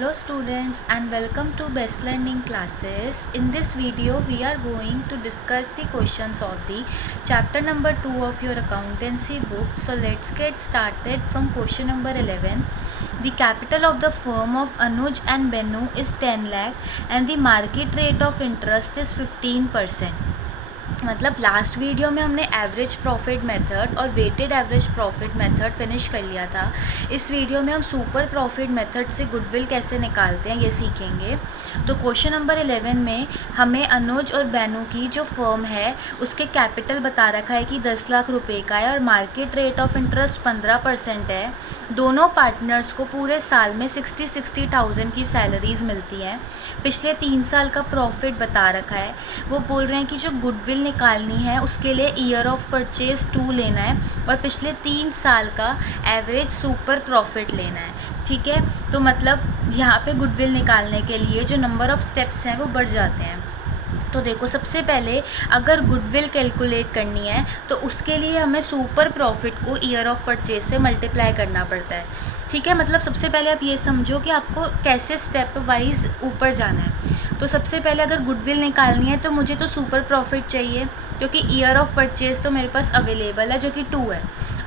Hello students and welcome to Best Learning classes. In this video we are going to discuss the questions of the chapter number 2 of your accountancy book. So let's get started from question number 11. The capital of the firm of Anuj and Benu is 10 lakh and the market rate of interest is 15%. मतलब last video में हमने average profit method और weighted average profit method finish कर लिया था. इस video में हम सुपर प्रॉफिट मेथड से गुडविल कैसे निकालते हैं ये सीखेंगे. तो क्वेश्चन नंबर 11 में हमें अनुज और बैनू की जो फर्म है उसके कैपिटल बता रखा है कि 10 लाख रुपए का है और मार्केट रेट ऑफ इंटरेस्ट 15% है. दोनों पार्टनर्स को पूरे साल में 60,000 की सैलरीज मिलती हैं. पिछले 3 साल का प्रॉफिट बता रखा है. वो बोल रहे हैं कि जो गुडविल निकालनी है उसके लिए ईयर ऑफ परचेज 2 लेना है और पिछले 3 साल का एवरेज सुपर प्रॉफिट लेना है. ठीक है, तो मतलब यहाँ पे गुडविल निकालने के लिए जो नंबर ऑफ स्टेप्स हैं वो बढ़ जाते हैं. तो देखो, सबसे पहले अगर गुडविल कैलकुलेट करनी है तो उसके लिए हमें सुपर प्रॉफिट को ईयर ऑफ परचेज से मल्टीप्लाई करना पड़ता है. ठीक है, मतलब सबसे पहले आप ये समझो कि आपको कैसे स्टेप वाइज ऊपर जाना है. तो सबसे पहले अगर गुडविल निकालनी है तो मुझे तो सुपर प्रॉफिट चाहिए क्योंकि ईयर ऑफ परचेज तो मेरे पास अवेलेबल है जो कि 2 है.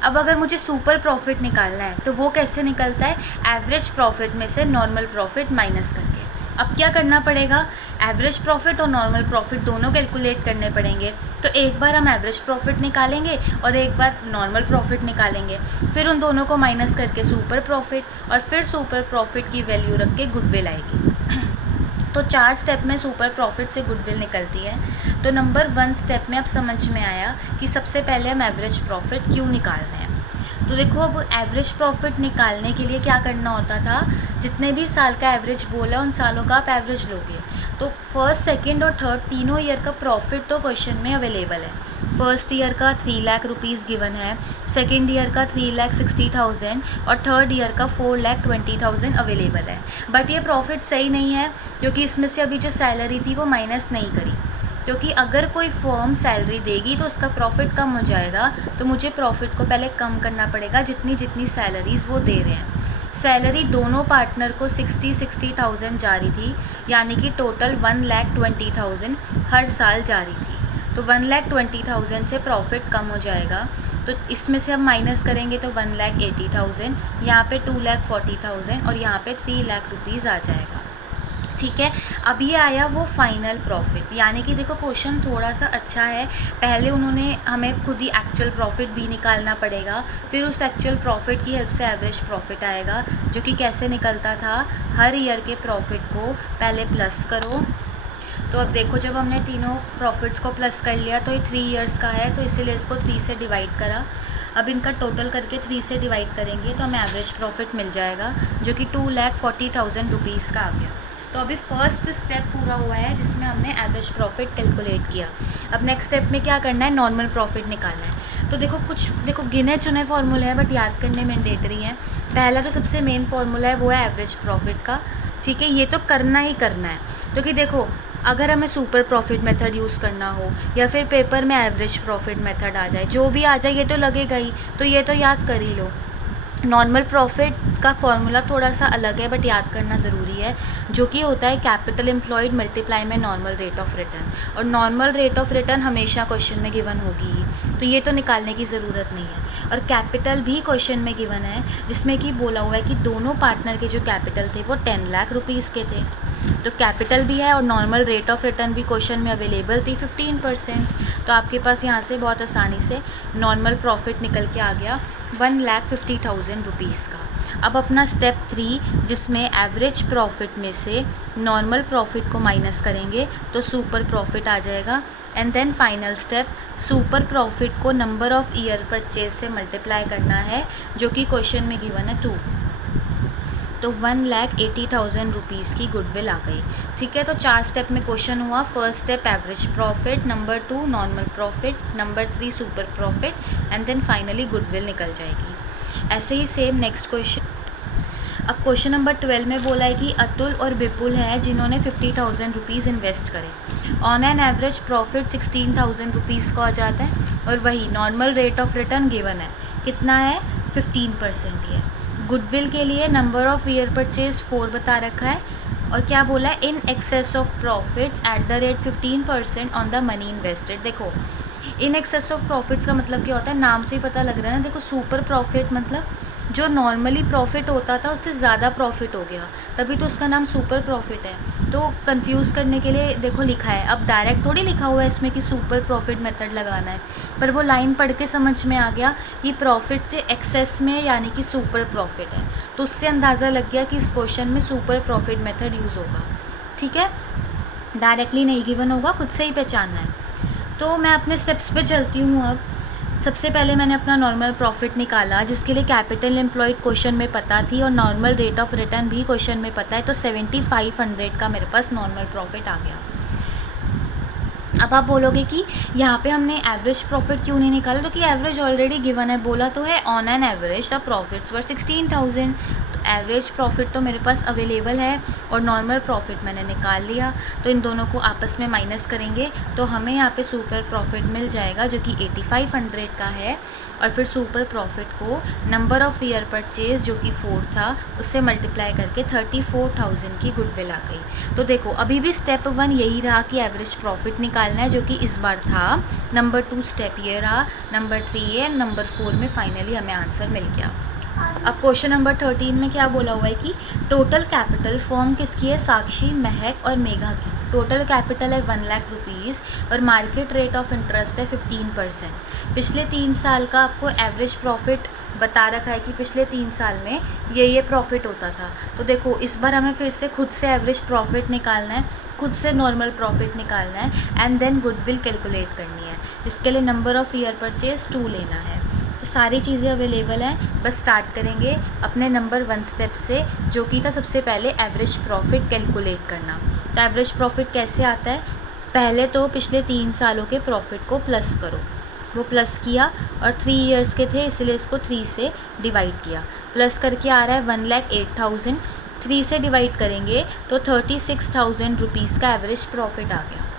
अब अगर मुझे सुपर प्रॉफिट निकालना है तो वो कैसे निकलता है, एवरेज प्रॉफिट में से नॉर्मल प्रॉफिट माइनस करके. अब क्या करना पड़ेगा, एवरेज प्रॉफिट और नॉर्मल प्रॉफिट दोनों कैलकुलेट करने पड़ेंगे. तो एक बार हम एवरेज प्रॉफिट निकालेंगे और एक बार नॉर्मल प्रॉफिट निकालेंगे, फिर उन दोनों को माइनस करके सुपर प्रॉफिट और फिर सुपर प्रॉफिट की वैल्यू रख के गुडविल आएगी. तो 4 स्टेप में सुपर प्रॉफिट से गुडविल निकलती है. तो नंबर 1 स्टेप में अब समझ में आया कि सबसे पहले हम एवरेज प्रॉफिट क्यों निकाल रहे हैं. तो देखो, अब एवरेज प्रॉफिट निकालने के लिए क्या करना होता था, जितने भी साल का एवरेज बोला उन सालों का आप एवरेज लोगे. तो फर्स्ट, सेकंड और थर्ड तीनों ईयर का प्रॉफिट तो क्वेश्चन में अवेलेबल है. फर्स्ट ईयर का 3 लाख रुपीज़ गिवन है, सेकंड ईयर का 3,60,000 और थर्ड ईयर का 4,20,000 अवेलेबल है. बट ये प्रॉफिट सही नहीं है क्योंकि इसमें से अभी जो सैलरी थी वो माइनस नहीं करी. क्योंकि अगर कोई फर्म सैलरी देगी तो उसका प्रॉफिट कम हो जाएगा. तो मुझे प्रॉफिट को पहले कम करना पड़ेगा जितनी सैलरीज़ वो दे रहे हैं. सैलरी दोनों पार्टनर को 60,000 जा रही थी, यानी कि टोटल 1,20,000 हर साल जा रही थी. तो 1,20,000 से प्रॉफिट कम हो जाएगा. तो इसमें से हम माइनस करेंगे तो 1,80,000, यहाँ पे 2,40,000 और यहाँ पे 3 लाख रुपीज़ आ जाएगा. ठीक है, अब ये आया वो फाइनल प्रॉफिट. यानी कि देखो, क्वेश्चन थोड़ा सा अच्छा है. पहले उन्होंने हमें खुद ही एक्चुअल प्रॉफिट भी निकालना पड़ेगा, फिर उस एक्चुअल प्रॉफिट की हेल्प से एवरेज प्रॉफिट आएगा, जो कि कैसे निकलता था, हर ईयर के प्रॉफिट को पहले प्लस करो. तो अब देखो, जब हमने तीनों प्रॉफिट्स को प्लस कर लिया तो ये 3 ईयर्स का है, तो इसीलिए इसको 3 से डिवाइड करा. अब इनका टोटल करके 3 से डिवाइड करेंगे तो हमें एवरेज प्रॉफिट मिल जाएगा जो कि 2,40,000 रुपीज़ का आ गया. तो अभी फर्स्ट स्टेप पूरा हुआ है जिसमें हमने एवरेज प्रॉफिट कैलकुलेट किया. अब नेक्स्ट स्टेप में क्या करना है, नॉर्मल प्रॉफिट निकालना है. तो देखो गिने चुने फार्मूले हैं बट याद करने मैंडेटरी हैं. पहला जो सबसे मेन फार्मूला है वो है एवरेज प्रॉफिट का. ठीक है, ये तो करना ही करना है क्योंकि देखो, अगर हमें सुपर प्रॉफिट मेथड यूज़ करना हो या फिर पेपर में एवरेज प्रॉफिट मेथड आ जाए, जो भी आ जाए ये तो लगेगा ही. तो ये तो याद कर ही लो. नॉर्मल प्रॉफिट का फॉर्मूला थोड़ा सा अलग है बट याद करना ज़रूरी है, जो कि होता है कैपिटल एम्प्लॉयड मल्टीप्लाई में नॉर्मल रेट ऑफ रिटर्न. और नॉर्मल रेट ऑफ रिटर्न हमेशा क्वेश्चन में गिवन होगी, तो ये तो निकालने की ज़रूरत नहीं है. और कैपिटल भी क्वेश्चन में गिवन है जिसमें कि बोला हुआ है कि दोनों पार्टनर के जो कैपिटल थे वो 10 लाख रुपीज़ के थे. तो कैपिटल भी है और नॉर्मल रेट ऑफ रिटर्न भी क्वेश्चन में अवेलेबल थी 15%. तो आपके पास यहाँ से बहुत आसानी से नॉर्मल प्रॉफिट निकल के आ गया 1,50,000 रुपीज़ का. अब अपना स्टेप 3 जिसमें एवरेज प्रॉफिट में से नॉर्मल प्रॉफिट को माइनस करेंगे तो सुपर प्रॉफिट आ जाएगा. And then final step, super profit को नंबर ऑफ़ ईयर परचेज से मल्टीप्लाई करना है जो कि क्वेश्चन में गिवन है 2. तो 1,80,000 रुपीज़ की गुडविल आ गई. ठीक है, तो 4 स्टेप में क्वेश्चन हुआ. First step average profit, number 2 normal profit, number 3 super profit and then finally goodwill निकल जाएगी. ऐसे ही सेम नेक्स्ट क्वेश्चन. अब क्वेश्चन नंबर 12 में बोला है कि अतुल और विपुल हैं जिन्होंने 50,000 रुपीज़ इन्वेस्ट करे. On an average profit 16,000 rupees को आ जाता है और वही normal rate of return given है. कितना है, 15% ही है. गुडविल के लिए नंबर ऑफ़ ईयर परचेज 4 बता रखा है, और क्या बोला है, in excess of profits at the rate 15% on the money invested. देखो इन एक्सेस ऑफ प्रॉफिट्स का मतलब क्या होता है, नाम से ही पता लग रहा है ना। देखो सुपर प्रॉफिट मतलब जो नॉर्मली प्रॉफिट होता था उससे ज़्यादा प्रॉफिट हो गया, तभी तो उसका नाम सुपर प्रॉफिट है। तो कंफ्यूज करने के लिए देखो लिखा है, अब डायरेक्ट थोड़ी लिखा हुआ है इसमें कि सुपर प्रॉफिट मेथड लगाना है, पर वो लाइन पढ़ के समझ में आ गया कि प्रॉफिट से एक्सेस में यानी कि सुपर प्रॉफिट है, तो उससे अंदाज़ा लग गया कि इस क्वेश्चन में सुपर प्रॉफिट मेथड यूज़ होगा। ठीक है, डायरेक्टली नहीं गिवन होगा, खुद से ही पहचानना है। तो मैं अपने स्टेप्स पे चलती हूँ। अब सबसे पहले मैंने अपना नॉर्मल प्रॉफिट निकाला, जिसके लिए कैपिटल एम्प्लॉयड क्वेश्चन में पता थी और नॉर्मल रेट ऑफ रिटर्न भी क्वेश्चन में पता है, तो 7500 का मेरे पास नॉर्मल प्रॉफिट आ गया। अब आप बोलोगे कि यहाँ पे हमने एवरेज प्रॉफिट क्यों नहीं निकाला, तो कि एवरेज ऑलरेडी गिवन है, बोला तो है on an average the profits were 16,000। तो एवरेज प्रॉफिट तो मेरे पास अवेलेबल है और नॉर्मल प्रॉफिट मैंने निकाल लिया, तो इन दोनों को आपस में माइनस करेंगे तो हमें यहाँ पे सुपर प्रॉफिट मिल जाएगा जो कि 8500 का है। और फिर सुपर प्रॉफिट को नंबर ऑफ़ ईयर परचेज जो कि 4 था उससे मल्टीप्लाई करके 34,000 की गुडविल आ गई। तो देखो अभी भी स्टेप 1 यही रहा कि एवरेज प्रॉफिट निकालना है, जो कि इस बार था। नंबर 2 स्टेप ये रहा, नंबर 3 ये, नंबर 4 में फाइनली हमें आंसर मिल गया। अब क्वेश्चन नंबर 13 में क्या बोला हुआ है कि टोटल कैपिटल फॉर्म किसकी है, साक्षी, महक और मेघा की। टोटल कैपिटल है 1 लाख रुपीज़ और मार्केट रेट ऑफ इंटरेस्ट है 15%। पिछले 3 साल का आपको एवरेज प्रॉफिट बता रखा है कि पिछले 3 साल में ये प्रॉफिट होता था। तो देखो इस बार हमें फिर से खुद से एवरेज प्रॉफिट निकालना है, खुद से नॉर्मल प्रॉफिट निकालना है एंड देन गुडविल कैलकुलेट करनी है, जिसके लिए नंबर ऑफ़ ईयर परचेज 2 लेना है। तो सारी चीज़ें अवेलेबल हैं, बस स्टार्ट करेंगे अपने नंबर 1 स्टेप से, जो कि था सबसे पहले एवरेज प्रॉफिट कैलकुलेट करना। तो एवरेज प्रॉफिट कैसे आता है, पहले तो पिछले 3 सालों के प्रॉफिट को प्लस करो। वो प्लस किया और 3 इयर्स के थे इसलिए इसको 3 से डिवाइड किया, प्लस करके आ रहा है 1,08,000। 3 से डिवाइड करेंगे तो 36,000 रुपीज़ का एवरेज प्रॉफिट आ गया।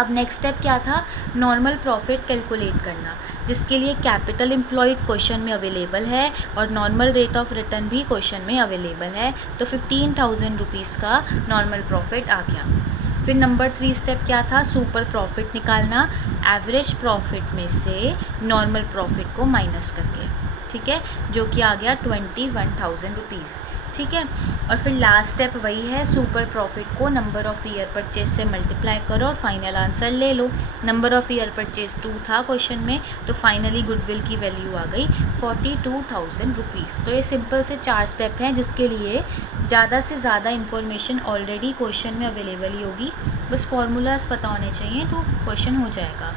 अब नेक्स्ट स्टेप क्या था, नॉर्मल प्रॉफिट कैलकुलेट करना, जिसके लिए कैपिटल एम्प्लॉयड क्वेश्चन में अवेलेबल है और नॉर्मल रेट ऑफ रिटर्न भी क्वेश्चन में अवेलेबल है। तो 15,000 रुपीज़ का नॉर्मल प्रॉफिट आ गया। फिर नंबर 3 स्टेप क्या था, सुपर प्रॉफिट निकालना, एवरेज प्रॉफिट में से नॉर्मल प्रॉफिट को माइनस करके, ठीक है, जो कि आ गया 21,000 रुपीज़। ठीक है, और फिर लास्ट स्टेप वही है, सुपर प्रॉफिट को नंबर ऑफ़ ईयर परचेज से मल्टीप्लाई करो और फाइनल आंसर ले लो। नंबर ऑफ़ ईयर परचेज 2 था क्वेश्चन में, तो फाइनली गुडविल की वैल्यू आ गई 42,000 रुपीज़। तो ये सिंपल से 4 स्टेप हैं, जिसके लिए ज़्यादा से ज़्यादा इन्फॉर्मेशन ऑलरेडी क्वेश्चन में अवेलेबल ही होगी, बस फार्मूलाज पता होने चाहिए तो क्वेश्चन हो जाएगा।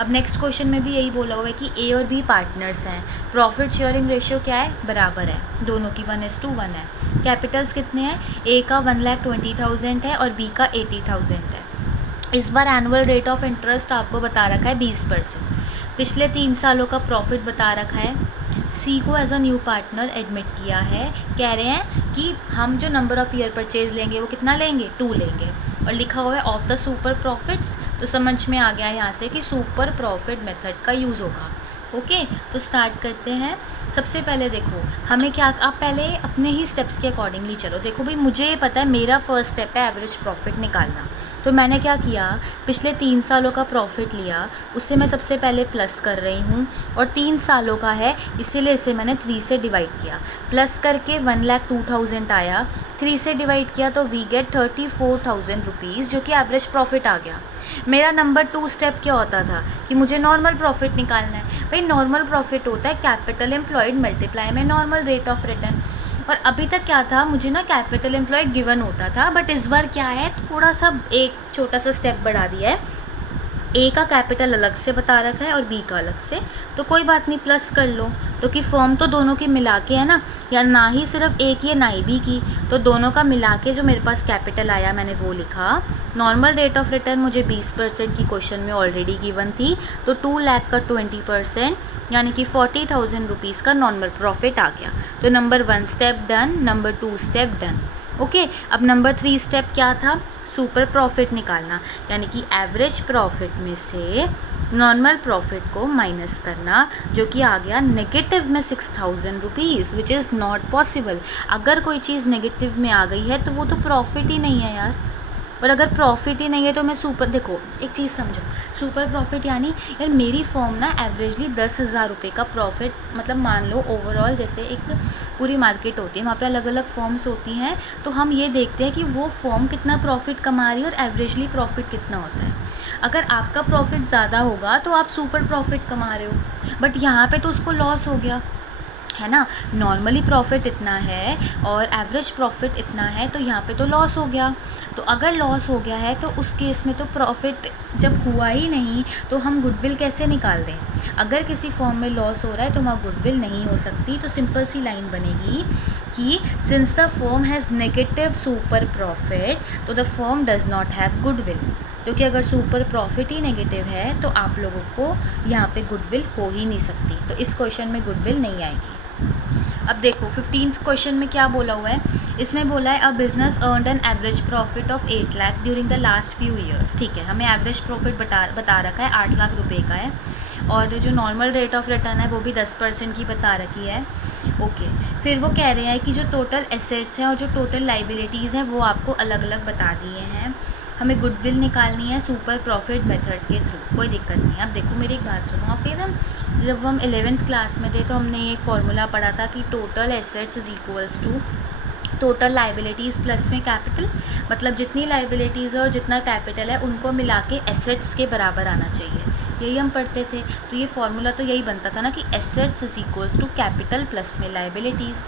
अब नेक्स्ट क्वेश्चन में भी यही बोला हुआ है कि ए और बी पार्टनर्स हैं, प्रॉफिट शेयरिंग रेशियो क्या है, बराबर है, दोनों की 1:1 है। कैपिटल्स कितने हैं, ए का 1,20,000 है और बी का 80,000 है। इस बार एनुअल रेट ऑफ इंटरेस्ट आपको बता रखा है 20%। पिछले 3 सालों का प्रॉफिट बता रखा है। सी को as a new partner admit किया है, कह रहे हैं कि हम जो नंबर ऑफ़ ईयर परचेज लेंगे वो कितना लेंगे, 2 लेंगे, और लिखा हुआ है ऑफ द सुपर प्रॉफिट्स। तो समझ में आ गया यहाँ से कि सुपर प्रॉफिट मेथड का यूज़ होगा। ओके, तो स्टार्ट करते हैं। सबसे पहले देखो हमें क्या, आप पहले अपने ही स्टेप्स के अकॉर्डिंगली चलो। देखो भाई मुझे पता है मेरा फर्स्ट स्टेप है एवरेज प्रॉफिट निकालना, तो मैंने क्या किया, पिछले 3 सालों का प्रॉफिट लिया, उससे मैं सबसे पहले प्लस कर रही हूँ, और 3 सालों का है इसीलिए इसे मैंने 3 से डिवाइड किया, प्लस करके 1,02,000 आया, 3 से डिवाइड किया तो वी गेट 34,000 रुपीज़, जो कि एवरेज प्रॉफिट आ गया। मेरा नंबर 2 स्टेप क्या होता था कि मुझे नॉर्मल प्रॉफिट निकालना है। भाई नॉर्मल प्रॉफिट होता है कैपिटल एम्प्लॉयड मल्टीप्लाई में नॉर्मल रेट ऑफ रिटर्न, और अभी तक क्या था, मुझे ना कैपिटल एम्प्लॉयड गिवन होता था, बट इस बार क्या है, थोड़ा सा एक छोटा सा स्टेप बढ़ा दिया है। ए का कैपिटल अलग से बता रखा है और बी का अलग से, तो कोई बात नहीं, प्लस कर लो, तो कि फॉर्म तो दोनों की मिला के है ना, या ना ही सिर्फ ए की है ना ही बी की, तो दोनों का मिला के जो मेरे पास कैपिटल आया मैंने वो लिखा। नॉर्मल रेट ऑफ रिटर्न मुझे 20% की क्वेश्चन में ऑलरेडी गिवन थी, तो 2 लाख का 20% यानी कि 40,000 रुपीज़ का नॉर्मल प्रॉफिट आ गया। तो number 1 step done, number 2 step done. Okay, अब नंबर 3 स्टेप क्या था, सुपर प्रॉफिट निकालना, यानी कि एवरेज प्रॉफिट में से नॉर्मल प्रॉफिट को माइनस करना, जो कि आ गया नेगेटिव में 6,000 rupees, which is not possible. अगर कोई चीज़ नेगेटिव में आ गई है तो वो तो प्रॉफिट ही नहीं है यार। और अगर प्रॉफिट ही नहीं है तो मैं देखो एक चीज़ समझो, सुपर प्रॉफिट यानी यार मेरी फर्म ना एवरेजली 10,000 रुपये का प्रॉफिट, मतलब मान लो ओवरऑल जैसे एक पूरी मार्केट होती है, वहाँ पे अलग अलग फर्म्स होती हैं, तो हम ये देखते हैं कि वो फर्म कितना प्रॉफिट कमा रही है और एवरेजली प्रॉफिट कितना होता है। अगर आपका प्रॉफिट ज़्यादा होगा तो आप सुपर प्रॉफिट कमा रहे हो, बट यहाँ पे तो उसको लॉस हो गया है ना। नॉर्मली प्रॉफिट इतना है और एवरेज प्रॉफिट इतना है, तो यहाँ पे तो लॉस हो गया। तो अगर लॉस हो गया है तो उस केस में तो प्रॉफिट जब हुआ ही नहीं तो हम गुडविल कैसे निकाल दें। अगर किसी फॉर्म में लॉस हो रहा है तो वहाँ गुडविल नहीं हो सकती। तो सिंपल सी लाइन बनेगी कि since the firm has negative super profit तो the firm does not have goodwill. क्योंकि अगर सुपर प्रॉफिट ही नेगेटिव है तो आप लोगों को यहाँ पे गुडविल हो ही नहीं सकती, तो इस क्वेश्चन में गुडविल नहीं आएगी। अब देखो 15th क्वेश्चन में क्या बोला हुआ है, इसमें बोला है a business earned an average profit of 8 lakh during the last few years. ठीक है, हमें एवरेज प्रॉफिट बता रखा है 8 लाख रुपए का है, और जो नॉर्मल रेट ऑफ रिटर्न है वो भी 10% की बता रखी है। ओके, फिर वो कह रहे हैं कि जो टोटल एसेट्स हैं और जो टोटल लाइबिलिटीज़ हैं वो आपको अलग अलग बता दिए हैं। हमें गुडविल निकालनी है सुपर प्रॉफिट मेथड के थ्रू, कोई दिक्कत नहीं। अब देखो मेरी एक बात सुनो, ओके ना, जब हम 11th क्लास में थे तो हमने एक फॉर्मूला पढ़ा था कि total assets is equals to total liabilities plus में कैपिटल, मतलब जितनी लाइबिलिटीज़ है और जितना कैपिटल है उनको मिला के एसेट्स के बराबर आना चाहिए, यही हम पढ़ते थे। तो ये फॉर्मूला तो यही बनता था ना कि assets is equals to capital plus में लाइबिलिटीज़,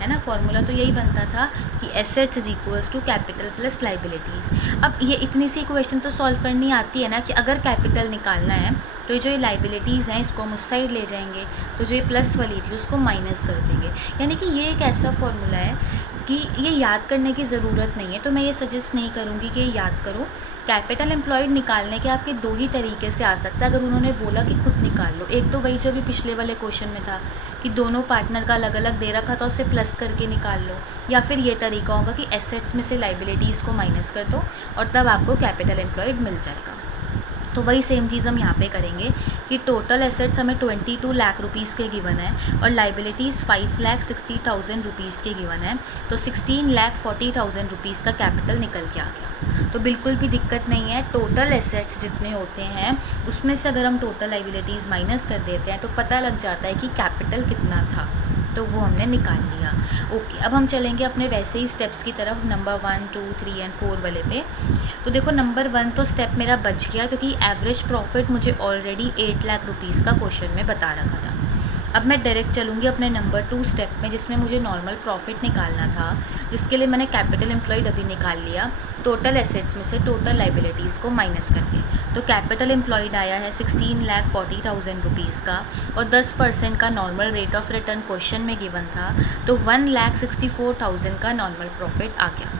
है ना। फॉर्मूला तो यही बनता था कि assets is equals to capital plus liabilities. अब ये इतनी सी क्वेश्चन तो सॉल्व करनी आती है ना कि अगर कैपिटल निकालना है तो ये जो ये लाइबिलिटीज़ हैं इसको हम उस साइड ले जाएंगे, तो जो ये प्लस वाली थी उसको माइनस कर देंगे। यानी कि ये एक ऐसा फॉर्मूला है कि ये याद करने की ज़रूरत नहीं है, तो मैं ये सजेस्ट नहीं करूँगी कि ये याद करो। कैपिटल एम्प्लॉयड निकालने के आपके दो ही तरीके से आ सकता है, अगर उन्होंने बोला कि खुद निकाल लो। एक तो वही जो भी पिछले वाले क्वेश्चन में था कि दोनों पार्टनर का अलग अलग दे रखा था, उसे प्लस करके निकाल लो, या फिर ये तरीका होगा कि एसेट्स में से लाइबिलिटीज़ को माइनस कर दो और तब आपको कैपिटल एम्प्लॉयड मिल जाएगा। तो वही सेम चीज़ हम यहाँ पे करेंगे कि टोटल एसेट्स हमें 22 लाख रुपीज़ के गिवन है और लाइबिलिटीज़ 5,60,000 रुपीज़ के गिवन है, तो 16,40,000 रुपीज़ का कैपिटल निकल के आ गया। तो बिल्कुल भी दिक्कत नहीं है, टोटल एसेट्स जितने होते हैं उसमें से अगर हम टोटल लाइबिलिटीज़ माइनस कर देते हैं तो पता लग जाता है कि कैपिटल कितना था, तो वो हमने निकाल लिया। ओके, अब हम चलेंगे अपने वैसे ही स्टेप्स की तरफ, नंबर 1, 2, 3 एंड 4 वाले पे। तो देखो नंबर 1 तो स्टेप मेरा बच गया क्योंकि एवरेज प्रॉफिट मुझे ऑलरेडी 8 लाख रुपीज़ का क्वेश्चन में बता रखा था। अब मैं डायरेक्ट चलूँगी अपने नंबर 2 स्टेप में, जिसमें मुझे नॉर्मल प्रॉफिट निकालना था, जिसके लिए मैंने कैपिटल एम्प्लॉयड अभी निकाल लिया, टोटल एसेट्स में से टोटल लाइबिलिटीज़ को माइनस करके। तो कैपिटल एम्प्लॉयड आया है 16,40,000 रुपीज़ का और 10% का normal rate of return question में गिवन था, तो 1,64,000 का नॉर्मल प्रॉफिट आ गया।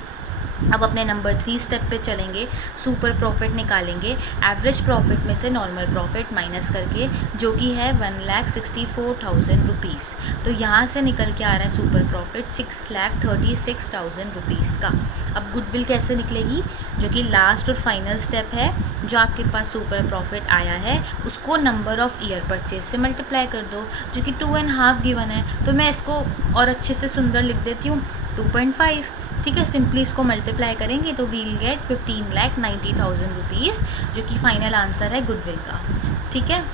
अब अपने नंबर 3 स्टेप पे चलेंगे, सुपर प्रॉफिट निकालेंगे एवरेज प्रॉफिट में से नॉर्मल प्रॉफिट माइनस करके, जो कि है 1,64,000 रुपीज़। तो यहाँ से निकल के आ रहा है सुपर प्रॉफिट 6,36,000 रुपीज़ का। अब गुडविल कैसे निकलेगी, जो कि लास्ट और फाइनल स्टेप है, जो आपके पास सुपर प्रॉफिट आया है उसको नंबर ऑफ़ ईयर परचेज से मल्टीप्लाई कर दो, जो कि 2.5 गिवन है। तो मैं इसको और अच्छे से सुंदर लिख देती हूँ 2.5, ठीक है। सिंपली इसको मल्टीप्लाई करेंगे तो वील गेट 15,90,000 रुपीज़, जो कि फाइनल आंसर है गुडविल का, ठीक है।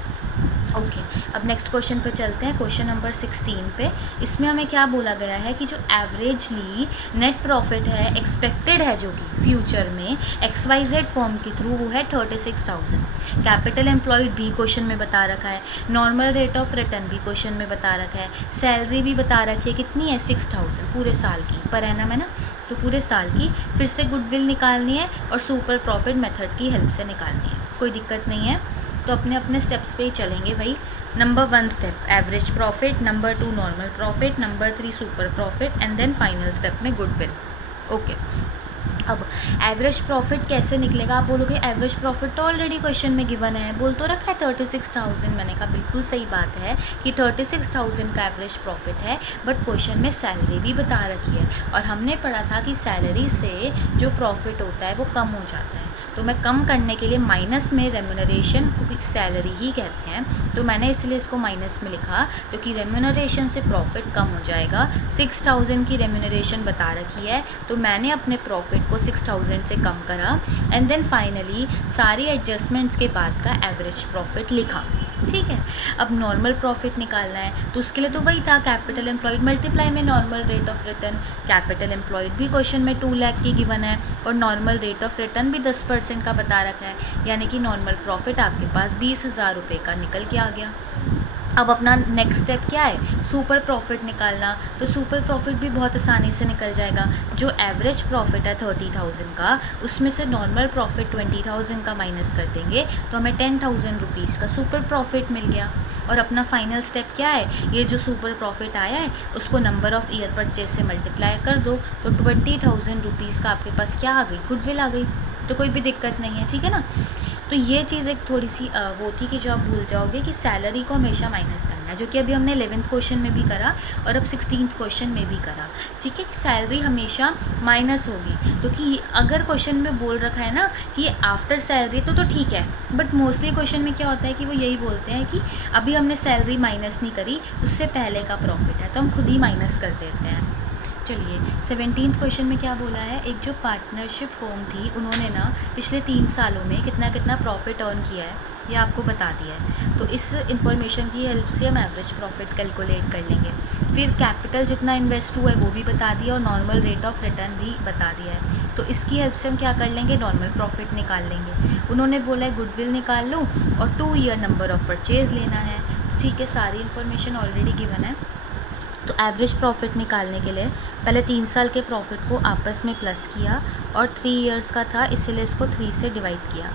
ओके, अब नेक्स्ट क्वेश्चन पे चलते हैं, क्वेश्चन नंबर 16 पे। इसमें हमें क्या बोला गया है कि जो एवरेजली नेट प्रॉफिट है एक्सपेक्टेड है, जो कि फ्यूचर में XYZ फॉर्म के थ्रू, वो है 36,000। कैपिटल एम्प्लॉयड भी क्वेश्चन में बता रखा है, नॉर्मल रेट ऑफ रिटर्न भी क्वेश्चन में बता रखा है, सैलरी भी बता रखी है, कितनी है 6,000 पूरे साल की, पर एनम है ना, तो पूरे साल की। फिर से गुडविल निकालनी है और सुपर प्रॉफिट मेथड की हेल्प से निकालनी है, कोई दिक्कत नहीं है। तो अपने अपने स्टेप्स पे ही चलेंगे भाई। Number 1 step average profit, number 2 normal profit, number 3 super profit and then final step में गुडविल। ओके, अब एवरेज प्रॉफिट कैसे निकलेगा? आप बोलोगे एवरेज प्रॉफिट तो ऑलरेडी क्वेश्चन में गिवन है, बोल तो रखा है 36,000। मैंने कहा बिल्कुल सही बात है कि 36,000 का एवरेज प्रॉफिट है, बट क्वेश्चन में सैलरी भी बता रखी है और हमने पढ़ा था कि सैलरी से जो प्रॉफिट होता है वो कम हो जाता है। तो मैं कम करने के लिए माइनस में रेम्यूनरेशन, क्योंकि सैलरी ही कहते हैं तो मैंने इसलिए इसको माइनस में लिखा, क्योंकि रेम्यूनरेशन से प्रॉफिट कम हो जाएगा। 6,000 की रेम्यूनरेशन बता रखी है तो मैंने अपने प्रॉफिट को 6,000 से कम करा एंड देन फाइनली सारी एडजस्टमेंट्स के बाद का एवरेज प्रॉफिट लिखा। ठीक है, अब नॉर्मल प्रॉफिट निकालना है तो उसके लिए तो वही था, कैपिटल एम्प्लॉयड मल्टीप्लाई में normal rate of return. Capital employed भी क्वेश्चन में 2 लाख की गिवन है और नॉर्मल रेट ऑफ रिटर्न भी 10% का बता रखा है, यानी कि नॉर्मल प्रॉफिट आपके पास 20,000 रुपये का निकल के आ गया। अब अपना नेक्स्ट स्टेप क्या है? सुपर प्रॉफिट निकालना। तो सुपर प्रॉफिट भी बहुत आसानी से निकल जाएगा। जो एवरेज प्रॉफिट है 30,000 का, उसमें से नॉर्मल प्रॉफिट 20,000 का माइनस कर देंगे तो हमें 10,000 रुपीज़ का सुपर प्रॉफिट मिल गया। और अपना फाइनल स्टेप क्या है? ये जो सुपर प्रॉफिट आया है उसको नंबर ऑफ़ ईयर परचेज से मल्टीप्लाई कर दो तो 20,000 रुपीज़ का आपके पास क्या आ गई? गुडविल आ गई। तो कोई भी दिक्कत नहीं है, ठीक है ना। तो ये चीज़ एक थोड़ी सी वो थी कि जो आप भूल जाओगे कि सैलरी को हमेशा माइनस करना है, जो कि अभी हमने 11th क्वेश्चन में भी करा और अब 16th क्वेश्चन में भी करा। ठीक है, कि सैलरी हमेशा माइनस होगी, क्योंकि अगर क्वेश्चन में बोल रखा है ना कि आफ्टर सैलरी तो ठीक है, बट मोस्टली क्वेश्चन में क्या होता है कि वो यही बोलते हैं कि अभी हमने सैलरी माइनस नहीं करी, उससे पहले का प्रॉफिट है तो हम खुद ही माइनस कर देते हैं। चलिए 17th क्वेश्चन में क्या बोला है? एक जो पार्टनरशिप फर्म थी उन्होंने ना पिछले 3 सालों में कितना कितना प्रॉफिट अर्न किया है ये आपको बता दिया है। तो इस इंफॉर्मेशन की हेल्प से हम एवरेज प्रॉफिट कैलकुलेट कर लेंगे। फिर कैपिटल जितना इन्वेस्ट हुआ है वो भी बता दिया और नॉर्मल रेट ऑफ रिटर्न भी बता दिया है। तो इसकी हेल्प से हम क्या कर लेंगे? नॉर्मल प्रॉफिट निकाल लेंगे। उन्होंने बोला है गुडविल निकाल लो और 2 ईयर नंबर ऑफ परचेज़ लेना है। ठीक है, सारी इन्फॉर्मेशन ऑलरेडी गिवन है। तो एवरेज प्रॉफिट निकालने के लिए पहले 3 साल के प्रॉफिट को आपस में प्लस किया और 3 इयर्स का था इसलिए इसको 3 से डिवाइड किया,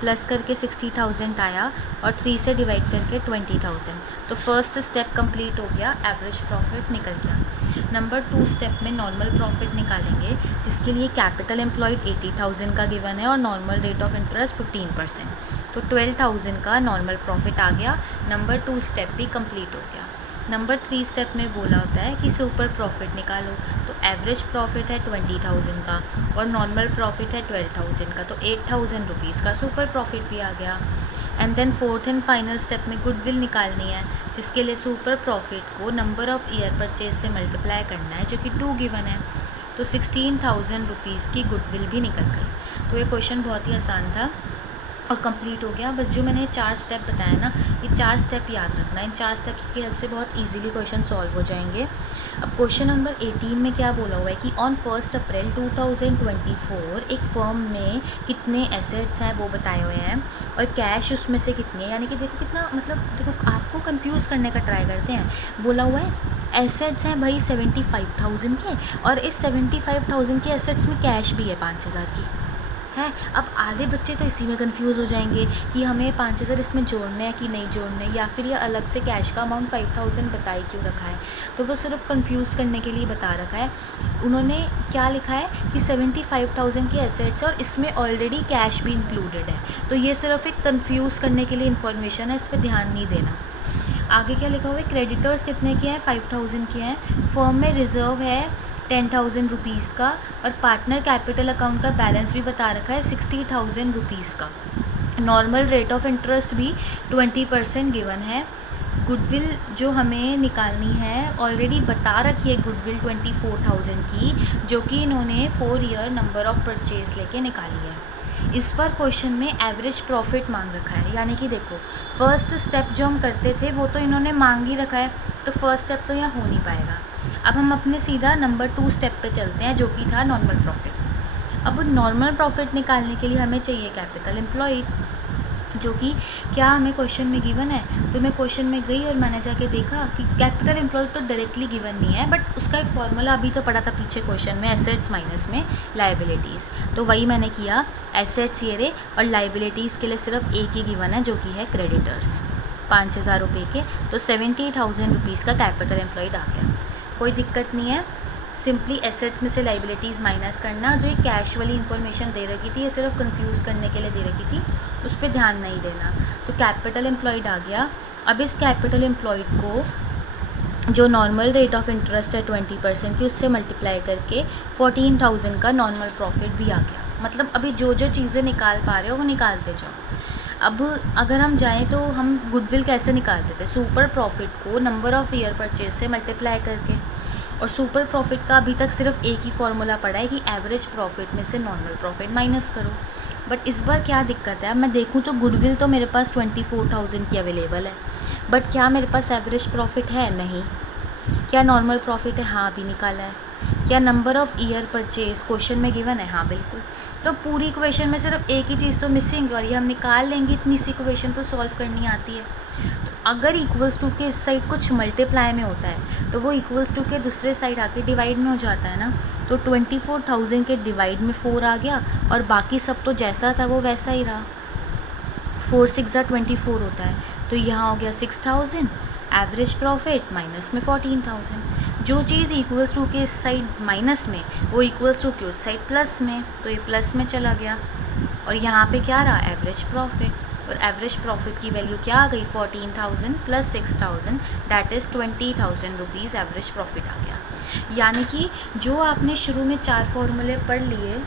प्लस करके 60,000 आया और 3 से डिवाइड करके 20,000। तो फर्स्ट स्टेप कंप्लीट हो गया, एवरेज प्रॉफिट निकल गया। नंबर 2 स्टेप में नॉर्मल प्रॉफिट निकालेंगे, जिसके लिए कैपिटल एम्प्लॉयड 80,000 का गिवन है और नॉर्मल रेट ऑफ इंटरेस्ट 15%। तो 12,000 का नॉर्मल प्रॉफिट आ गया। नंबर 2 स्टेप भी कंप्लीट हो गया। नंबर 3 स्टेप में बोला होता है कि सुपर प्रॉफिट निकालो। तो एवरेज प्रॉफिट है 20,000 का और नॉर्मल प्रॉफिट है 12,000 का, तो 8,000 रुपीज़ का सुपर प्रॉफिट भी आ गया। And then 4th and final step में गुडविल निकालनी है, जिसके लिए सुपर प्रॉफिट को नंबर ऑफ़ ईयर परचेज से मल्टीप्लाई करना है, जो कि 2 गिवन है। तो 16,000 रुपीज़ की गुडविल भी निकल गई। तो ये क्वेश्चन बहुत ही आसान था और कंप्लीट हो गया। बस जो मैंने 4 स्टेप बताया ना, ये 4 स्टेप याद रखना। इन 4 स्टेप्स की हेल्प से बहुत इजीली क्वेश्चन सॉल्व हो जाएंगे। अब क्वेश्चन नंबर 18 में क्या बोला हुआ है कि ऑन 1 अप्रैल 2024 एक फर्म में कितने एसेट्स हैं वो बताए हुए हैं और कैश उसमें से कितनी है। यानी कि देखो कितना, मतलब देखो आपको कंफ्यूज करने का ट्राई करते हैं। बोला हुआ है एसेट्स हैं भाई 75,000 के और इस 75,000 के एसेट्स में कैश भी है 5,000 की है। अब आधे बच्चे तो इसी में कंफ्यूज हो जाएंगे कि हमें 5,000 इसमें जोड़ने हैं कि नहीं जोड़ने, या फिर ये अलग से कैश का अमाउंट 5,000 बताई क्यों रखा है। तो वो सिर्फ कंफ्यूज करने के लिए बता रखा है। उन्होंने क्या लिखा है कि 75,000 की एसेट्स और इसमें ऑलरेडी कैश भी इंक्लूडेड है। तो ये सिर्फ एक कंफ्यूज करने के लिए इन्फॉर्मेशन है, इस पर ध्यान नहीं देना। आगे क्या लिखा हुआ है? क्रेडिटर्स कितने के हैं? 5,000 के हैं। फर्म में रिजर्व है 10,000 रुपीज़ का और पार्टनर कैपिटल अकाउंट का बैलेंस भी बता रखा है 60,000 रुपीज़ का। नॉर्मल रेट ऑफ इंटरेस्ट भी 20% गिवन है। गुडविल जो हमें निकालनी है ऑलरेडी बता रखी है, गुडविल 24,000 की, जो कि इन्होंने 4 ईयर नंबर ऑफ़ परचेज़ लेके निकाली है। इस पर क्वेश्चन में एवरेज प्रॉफिट मांग रखा है। यानी कि देखो फर्स्ट स्टेप जो हम करते थे वो तो इन्होंने मांग ही रखा है, तो फर्स्ट स्टेप तो यहाँ हो नहीं पाएगा। अब हम अपने सीधा नंबर 2 स्टेप पे चलते हैं, जो कि था नॉर्मल प्रॉफिट। अब नॉर्मल प्रॉफिट निकालने के लिए हमें चाहिए कैपिटल एम्प्लॉयड, जो कि क्या हमें क्वेश्चन में गिवन है। तो मैं क्वेश्चन में गई और मैंने जाके देखा कि कैपिटल एम्प्लॉयड तो डायरेक्टली गिवन नहीं है, बट उसका एक फॉर्मूला अभी तो पढ़ा था पीछे क्वेश्चन में, एसेट्स माइनस में लाइबिलिटीज़। तो वही मैंने किया, एसेट्स ये रहे और लाइबिलिटीज़ के लिए सिर्फ एक ही गिवन है, जो कि है क्रेडिटर्स 5,000 रुपये के। तो 70,000 रुपीज़ का कैपिटल एम्प्लॉयड आ गया। कोई दिक्कत नहीं है। सिंपली एसेट्स में से लाइबिलिटीज़ माइनस करना। जो ये कैश वाली इन्फॉर्मेशन दे रखी थी ये सिर्फ कंफ्यूज करने के लिए दे रखी थी, उस पर ध्यान नहीं देना। तो कैपिटल एम्प्लॉयड आ गया। अब इस कैपिटल एम्प्लॉयड को जो नॉर्मल रेट ऑफ इंटरेस्ट है 20% की, उससे मल्टीप्लाई करके 14,000 का नॉर्मल प्रॉफिट भी आ गया। मतलब अभी जो जो चीज़ें निकाल पा रहे हो वो निकालते जाओ। अब अगर हम जाएं तो हम गुडविल कैसे निकालते थे? सुपर प्रॉफिट को नंबर ऑफ़ ईयर परचेज से मल्टीप्लाई करके। और सुपर प्रॉफिट का अभी तक सिर्फ एक ही फॉर्मूला पड़ा है कि एवरेज प्रॉफिट में से नॉर्मल प्रॉफिट माइनस करो। बट इस बार क्या दिक्कत है, अब मैं देखूँ तो गुडविल तो मेरे पास 24,000 की अवेलेबल है, बट क्या मेरे पास एवरेज प्रॉफिट है? नहीं। क्या नॉर्मल प्रॉफिट है? हाँ, अभी निकाला है। क्या number of year purchase question में गिवन है? हाँ बिल्कुल। तो पूरी इक्वेशन में सिर्फ एक ही चीज़ तो मिसिंग, और ये हम निकाल लेंगे। इतनी सी इक्वेशन तो सॉल्व करनी आती है। तो अगर इक्वल्स टू के इस साइड कुछ मल्टीप्लाई में होता है तो वो इक्वल्स टू के दूसरे साइड आके डिवाइड में हो जाता है ना। तो 24,000 के डिवाइड में 4 आ गया, और बाकी सब तो जैसा था वो वैसा ही रहा। 4 6 24 होता है, तो यहाँ हो गया 6,000 एवरेज प्रॉफिट माइनस में 14,000। जो चीज़ इक्वल्स टू के इस साइड माइनस में वो इक्वल्स टू के उस साइड प्लस में, तो ये प्लस में चला गया। और यहाँ पे क्या रहा? Average profit. और एवरेज प्रॉफिट की वैल्यू क्या आ गई? 14,000 plus 6,000 that is 20,000 rupees average profit आ गया। यानी कि जो आपने शुरू में 4 फॉर्मूले पढ़ लिए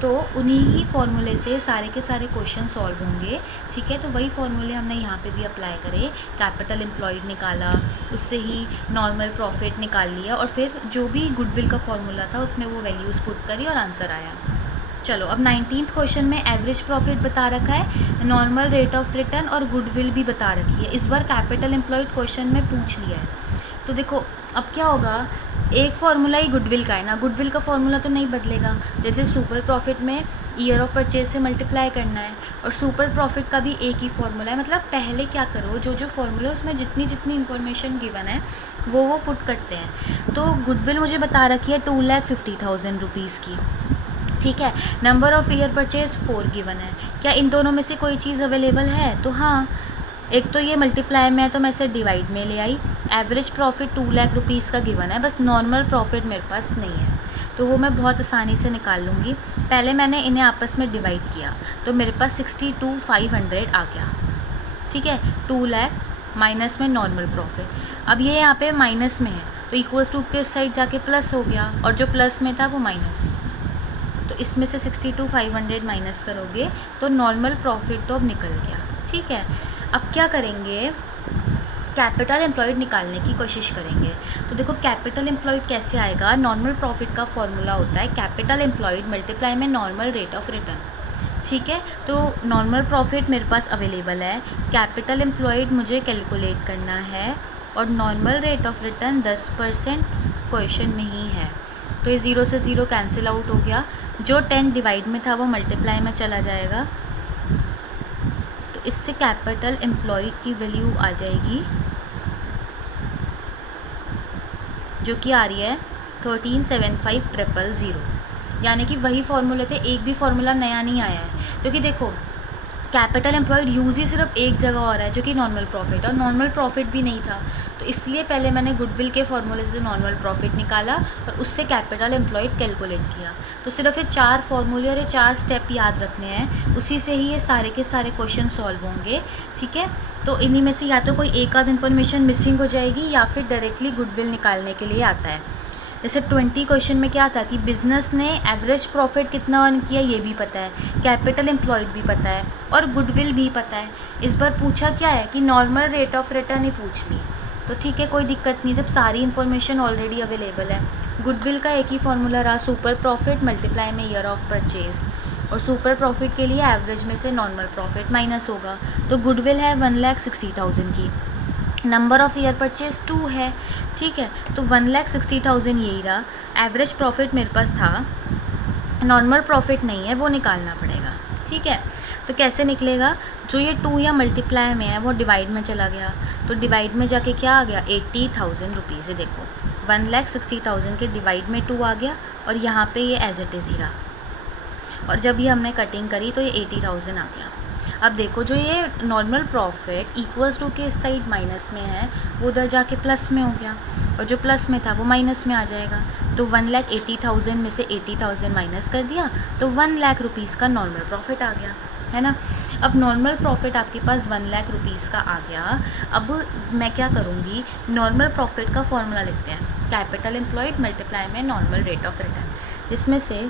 तो उन्हीं ही फॉर्मूले से सारे के सारे क्वेश्चन सॉल्व होंगे। ठीक है, तो वही फॉर्मूले हमने यहाँ पे भी अप्लाई करे। कैपिटल एम्प्लॉयड निकाला, उससे ही नॉर्मल प्रॉफिट निकाल लिया, और फिर जो भी गुडविल का फॉर्मूला था उसमें वो वैल्यूज़ पुट करी और आंसर आया। चलो, अब 19th क्वेश्चन में एवरेज प्रॉफिट बता रखा है, नॉर्मल रेट ऑफ रिटर्न और गुडविल भी बता रखी है। इस बार कैपिटल एम्प्लॉयड क्वेश्चन में पूछ लिया है। तो देखो अब क्या होगा, एक फार्मूला ही गुडविल का है ना, गुडविल का फार्मूला तो नहीं बदलेगा। जैसे सुपर प्रॉफिट में ईयर ऑफ परचेज से मल्टीप्लाई करना है, और सुपर प्रॉफिट का भी एक ही फार्मूला है। मतलब पहले क्या करो, जो जो फार्मूला है उसमें जितनी जितनी इन्फॉर्मेशन गिवन है वो पुट करते हैं। तो गुडविल मुझे बता रखी है 2,50,000 रुपीज़ की। ठीक है, number of year purchase 4 given है। क्या इन दोनों में से कोई चीज़ अवेलेबल है? तो हाँ, एक तो ये मल्टीप्लाई में है तो मैं इसे डिवाइड में ले आई। एवरेज प्रॉफिट 2 लाख रुपीज़ का गिवन है, बस नॉर्मल प्रॉफिट मेरे पास नहीं है, तो वो मैं बहुत आसानी से निकाल लूँगी। पहले मैंने इन्हें आपस में डिवाइड किया तो मेरे पास 62,500 आ गया। ठीक है, 2 लाख माइनस में नॉर्मल प्रॉफिट। अब ये यहाँ पे माइनस में है तो इक्वल्स टू के उस साइड जाके प्लस हो गया, और जो प्लस में था वो माइनस। तो इसमें से 62,500 माइनस करोगे तो नॉर्मल प्रॉफिट तो अब निकल गया। ठीक है, अब क्या करेंगे, कैपिटल एम्प्लॉयड निकालने की कोशिश करेंगे। तो देखो कैपिटल एम्प्लॉयड कैसे आएगा, नॉर्मल प्रॉफिट का फॉर्मूला होता है कैपिटल एम्प्लॉयड मल्टीप्लाई में नॉर्मल रेट ऑफ रिटर्न। ठीक है, तो नॉर्मल प्रॉफिट मेरे पास अवेलेबल है, कैपिटल एम्प्लॉयड मुझे कैलकुलेट करना है, और normal rate of return 10% question में ही है। तो ये 0 से 0 कैंसिल आउट हो गया, जो 10 डिवाइड में था वो मल्टीप्लाई में चला जाएगा। तो इससे कैपिटल एम्प्लॉयड की वैल्यू आ जाएगी जो कि आ रही है 13,75,000। यानी कि वही फॉर्मूले थे, एक भी फॉर्मूला नया नहीं आया है। क्योंकि देखो कैपिटल एम्प्लॉयड यूज़ ही सिर्फ एक जगह हो रहा है जो कि नॉर्मल प्रॉफिट, और नॉर्मल प्रॉफिट भी नहीं था, तो इसलिए पहले मैंने गुडविल के फॉर्मूले से नॉर्मल प्रॉफिट निकाला और उससे कैपिटल एम्प्लॉयड कैलकुलेट किया। तो सिर्फ ये 4 फॉर्मूले और ये 4 स्टेप याद रखने हैं, उसी से ही ये सारे के सारे क्वेश्चन सॉल्व होंगे। ठीक है, तो इन्हीं में से या तो कोई एक आध इन्फॉर्मेशन मिसिंग हो जाएगी या फिर डायरेक्टली गुडविल निकालने के लिए आता है। जैसे 20 क्वेश्चन में क्या था कि बिज़नेस ने एवरेज प्रॉफिट कितना अर्न किया ये भी पता है, कैपिटल एम्प्लॉयड भी पता है और गुडविल भी पता है। इस बार पूछा क्या है कि नॉर्मल रेट ऑफ रिटर्न ही पूछ ली, तो ठीक है कोई दिक्कत नहीं, जब सारी इन्फॉर्मेशन ऑलरेडी अवेलेबल है। गुडविल का एक ही फॉर्मूला रहा, सुपर प्रॉफिट मल्टीप्लाई में ईयर ऑफ परचेज, और सुपर प्रॉफिट के लिए एवरेज में से नॉर्मल प्रॉफिट माइनस होगा। तो गुडविल है 1,60,000 की, नंबर ऑफ़ ईयर परचेज 2 है। ठीक है, तो 1,60,000 यही रहा। एवरेज प्रॉफिट मेरे पास था, नॉर्मल प्रॉफिट नहीं है, वो निकालना पड़ेगा। ठीक है, तो कैसे निकलेगा, जो ये 2 या मल्टीप्लाई में है वो डिवाइड में चला गया, तो डिवाइड में जाके क्या आ गया 80,000 रुपीज़। देखो 1,60,000 के डिवाइड में 2 आ गया, और यहाँ पे ये एज इट इज़ ही रहा, और जब ये हमने कटिंग करी तो ये 80,000 आ गया। अब देखो जो ये नॉर्मल प्रॉफिट इक्वल्स टू के इस साइड माइनस में है वो उधर जाके प्लस में हो गया, और जो प्लस में था वो माइनस में आ जाएगा। तो 1,80,000 में से 80,000 माइनस कर दिया तो 1 लाख रुपीज़ का नॉर्मल प्रॉफिट आ गया, है ना। अब नॉर्मल प्रॉफिट आपके पास 1 लाख रुपीज़ का आ गया। अब मैं क्या करूँगी, नॉर्मल प्रॉफिट का फॉर्मूला लिखते हैं, कैपिटल एम्प्लॉयड मल्टीप्लाई में नॉर्मल रेट ऑफ रिटर्न, जिसमें से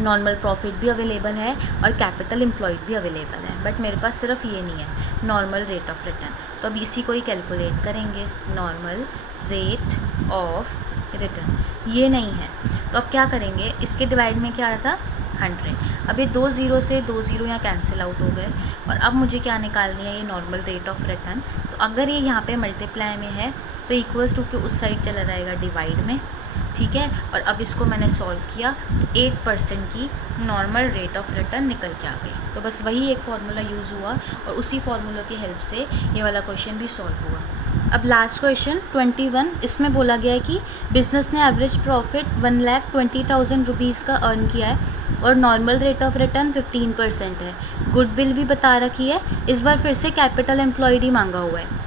नॉर्मल प्रॉफिट भी अवेलेबल है और कैपिटल एम्प्लॉयड भी अवेलेबल है, बट मेरे पास सिर्फ ये नहीं है नॉर्मल रेट ऑफ रिटर्न। तो अब इसी को ही कैलकुलेट करेंगे, नॉर्मल रेट ऑफ रिटर्न ये नहीं है। तो अब क्या करेंगे, इसके डिवाइड में क्या आया था 100। अब ये 2 ज़ीरो से 2 ज़ीरो यहाँ कैंसिल आउट हो गए, और अब मुझे क्या निकालनी है, ये नॉर्मल रेट ऑफ रिटर्न। तो अगर ये यहाँ पे मल्टीप्लाई में है तो इक्वल्स टू के उस साइड चला जाएगा डिवाइड में, ठीक है। और अब इसको मैंने सॉल्व किया, 8% की नॉर्मल रेट ऑफ रिटर्न निकल के आ गई। तो बस वही एक फार्मूला यूज़ हुआ और उसी फार्मूला की हेल्प से ये वाला क्वेश्चन भी सॉल्व हुआ। अब लास्ट क्वेश्चन 21, इसमें बोला गया है कि बिजनेस ने एवरेज प्रॉफिट 1,20,000 रुपीज़ का अर्न किया है और नॉर्मल रेट ऑफ रिटर्न 15% है, गुडविल भी बता रखी है, इस बार फिर से कैपिटल एम्प्लॉयड ही मांगा हुआ है।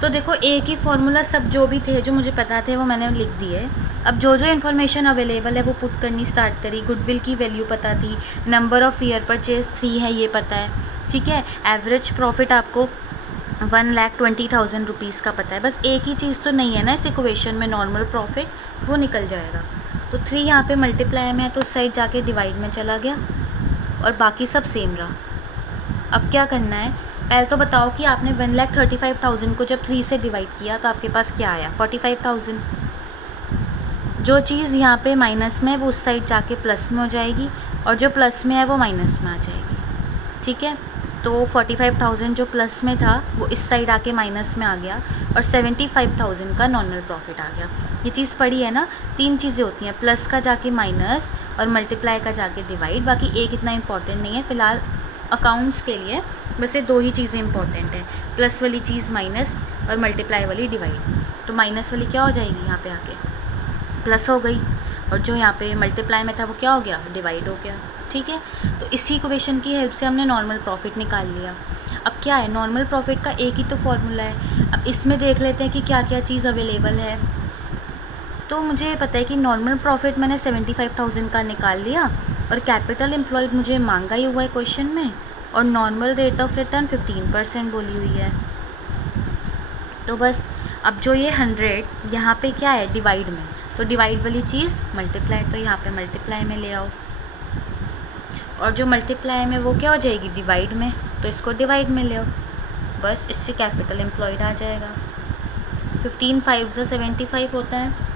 तो देखो एक ही फार्मूला सब जो भी थे जो मुझे पता थे वो मैंने लिख दिए। अब जो जो इन्फॉर्मेशन अवेलेबल है वो पुट करनी स्टार्ट करी। गुडविल की वैल्यू पता थी, नंबर ऑफ़ ईयर परचेज 3 है ये पता है, ठीक है। एवरेज प्रॉफिट आपको 1,20,000 रुपीज़ का पता है, बस एक ही चीज़ तो नहीं है ना इस इक्वेशन में, नॉर्मल प्रॉफिट, वो निकल जाएगा। तो 3 यहाँ पे मल्टीप्लाई में है तो उस साइड जाके डिवाइड में चला गया और बाकी सब सेम रहा। अब क्या करना है, पहले तो बताओ कि आपने 1,35,000 को जब 3 से डिवाइड किया तो आपके पास क्या आया, 45,000। जो चीज़ यहाँ पे माइनस में है वो उस साइड जाके प्लस में हो जाएगी, और जो प्लस में है वो माइनस में आ जाएगी, ठीक है। तो 45,000 जो प्लस में था वो इस साइड आके माइनस में आ गया, और 75,000 का नॉर्मल प्रॉफिट आ गया। ये चीज़ पढ़ी है ना, 3 चीज़ें होती हैं, प्लस का जाके माइनस और मल्टीप्लाई का जाके डिवाइड, बाकी एक इतना इंपॉर्टेंट नहीं है फ़िलहाल अकाउंट्स के लिए, बस ये 2 ही चीज़ें इंपॉर्टेंट हैं, प्लस वाली चीज़ माइनस और मल्टीप्लाई वाली डिवाइड। तो माइनस वाली क्या हो जाएगी, यहाँ पे आके प्लस हो गई, और जो यहाँ पे मल्टीप्लाई में था वो क्या हो गया, डिवाइड हो गया, ठीक है। तो इसी इक्वेशन की हेल्प से हमने नॉर्मल प्रॉफिट निकाल लिया। अब क्या है, नॉर्मल प्रॉफिट का एक ही तो फॉर्मूला है। अब इसमें देख लेते हैं कि क्या क्या चीज़ अवेलेबल है। तो मुझे पता है कि नॉर्मल प्रॉफिट मैंने 75,000 का निकाल लिया, और कैपिटल एम्प्लॉयड मुझे मांगा ही हुआ है क्वेश्चन में, और नॉर्मल रेट ऑफ रिटर्न 15% बोली हुई है। तो बस अब जो ये 100 यहाँ पे क्या है, डिवाइड में, तो डिवाइड वाली चीज़ मल्टीप्लाई, तो यहाँ पे मल्टीप्लाई में ले आओ, और जो मल्टीप्लाई में वो क्या हो जाएगी, डिवाइड में, तो इसको डिवाइड में ले आओ, बस इससे कैपिटल एम्प्लॉयड आ जाएगा। 15 5 से 75 होता है,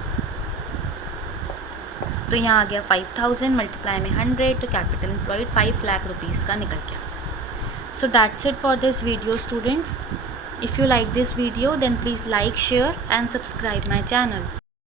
तो यहाँ आ गया 5,000 मल्टीप्लाई में 100, तो कैपिटल एम्प्लॉयड 5 लाख रुपीज़ का निकल गया। So that's it for this video, students. If you like this video, then please like, share and subscribe my channel.